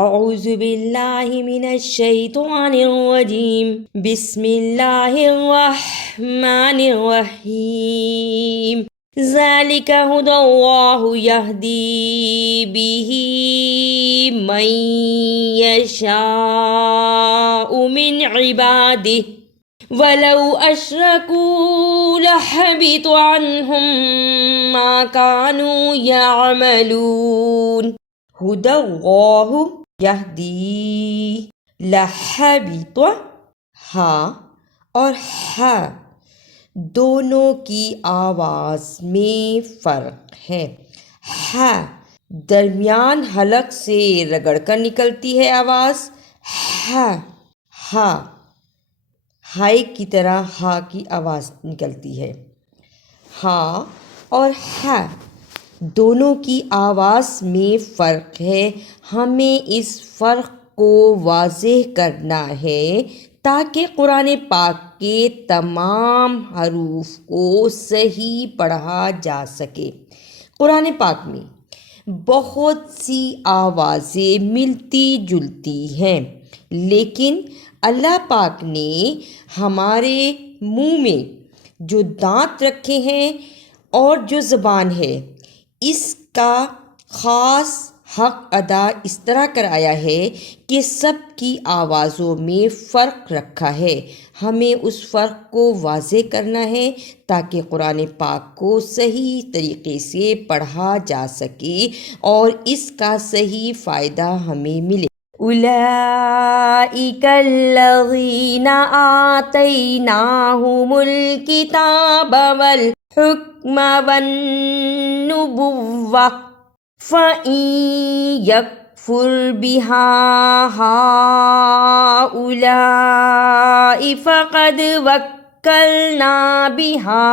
اعوذ باللہ من الشیطان الرجیم بسم اللہ الرحمن الرحیم ذالک ھدی اللہ یہدی بہ من یشاء من عبادہ وَلَوْ أَشْرَكُوا لَحَبِطَ عَنْهُمْ مَا كَانُوا يَعْمَلُونَ هُدَى اللَّهِ يَهْدِي لَحَبِطَ ہا اور ہا دونوں کی آواز میں فرق ہے۔ ہا درمیان حلق سے رگڑ کر نکلتی ہے آواز، ہا ہائے کی طرح ہا کی آواز نکلتی ہے۔ ہا اور ہا دونوں کی آواز میں فرق ہے، ہمیں اس فرق کو واضح کرنا ہے تاکہ قرآن پاک کے تمام حروف کو صحیح پڑھا جا سکے۔ قرآن پاک میں بہت سی آوازیں ملتی جلتی ہیں، لیکن اللہ پاک نے ہمارے منہ میں جو دانت رکھے ہیں اور جو زبان ہے، اس کا خاص حق ادا اس طرح کرایا ہے کہ سب کی آوازوں میں فرق رکھا ہے، ہمیں اس فرق کو واضح کرنا ہے تاکہ قرآن پاک کو صحیح طریقے سے پڑھا جا سکے اور اس کا صحیح فائدہ ہمیں ملے۔ اولئک الذین آتیناہم الکتاب والحکم والنبوۃ فإن یکفر بہا ہؤلاء فقد وکلنا بہا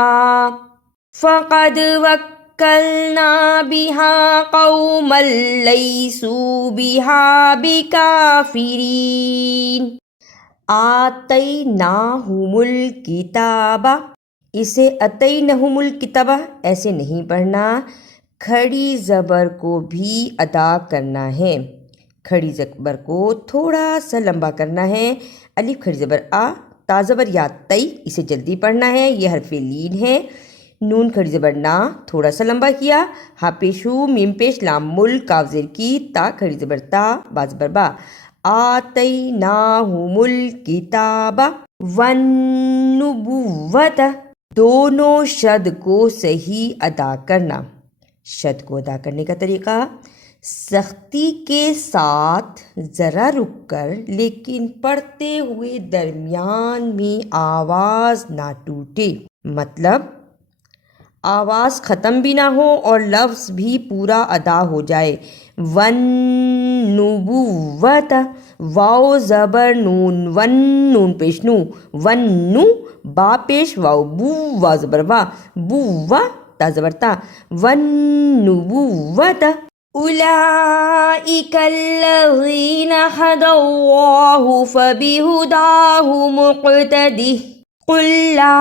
قوما لیسوا بہا بکافرین۔ آتیناہم الکتاب، اسے اتینہم الکتاب ایسے نہیں پڑھنا، کھڑی زبر کو بھی ادا کرنا ہے، کھڑی زبر کو تھوڑا سا لمبا کرنا ہے، الف کھڑی زبر آ، تا زبر یا تی، اسے جلدی پڑھنا ہے، یہ حرف لین ہے، نون کھڑی زبر نا تھوڑا سا لمبا کیا، ہا پیش ہو، میم پیش لام مل، کاف زیر کی، تا کھڑی زبر تا، با زبر با، آتیناہم الکتاب والنبوۃ، دونوں شد کو صحیح ادا کرنا۔ شد کو ادا کرنے کا طریقہ، سختی کے ساتھ ذرا رک کر لیکن پڑھتے ہوئے درمیان میں آواز نہ ٹوٹے، مطلب آواز ختم بھی نہ ہو اور لفظ بھی پورا ادا ہو جائے۔ والنبوۃ، واو زبر نون، ون نون پیش نو، ون نو، با پیش واو، بو وا زبر وا، بو وا تا زبر تا، والنبوۃ اولئک الذین ھدی اللہ فبہداہ مقتدہ قل لا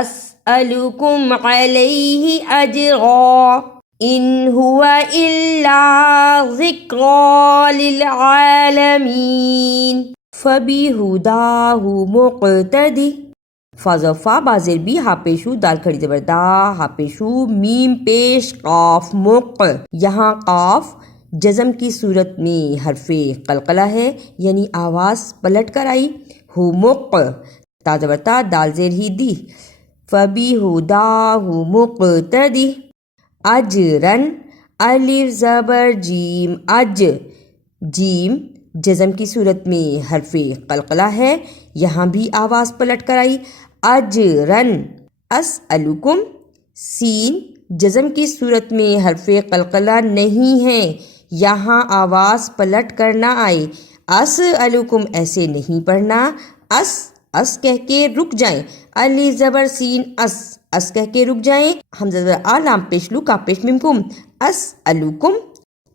اسألکم علیہ اجرا ان هو الا ذکری للعالمین۔ فبہداہ مقتدہ، فا بازر بھی، ہا پیشو دال کھڑی زبر دا، ہا پیشو میم پیش قاف مق، یہاں قاف جزم کی صورت میں حرف قلقلہ ہے، یعنی آواز پلٹ کر آئی، ہو مق، تا زبر تا، دال زیر ہی دی، فبہداہ مقتدہ۔ اجرن، الف زبر جیم، اج، جیم جزم کی صورت میں حرف قلقلہ ہے، یہاں بھی آواز پلٹ کر آئی، اجرن۔ اسألکم، سین جزم کی صورت میں حرف قلقلہ نہیں ہے، یہاں آواز پلٹ کر نہ آئے، اسألکم ایسے نہیں پڑھنا، اس کہہ کے رک جائیں، الف زبر سین اس کہہ کے رک جائیں، حمزہ زبر آ، لام پیش لو، کاف پیش میم کم، اسألکم۔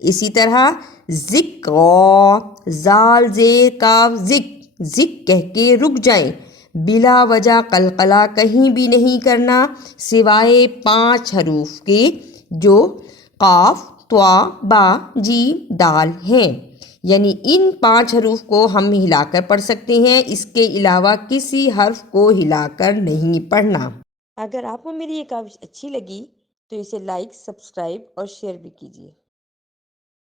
اسی طرح ذکری، زال زیر کاف، ذک کہہ کے رک جائیں، بلا وجہ قلقلہ کہیں بھی نہیں کرنا سوائے 5 حروف کے جو قاف، طا، با، جیم، دال ہیں، یعنی ان 5 حروف کو ہم ہلا کر پڑھ سکتے ہیں، اس کے علاوہ کسی حرف کو ہلا کر نہیں پڑھنا۔ اگر آپ کو میری یہ کاوش اچھی لگی تو اسے لائک، سبسکرائب اور شیئر بھی کیجیے۔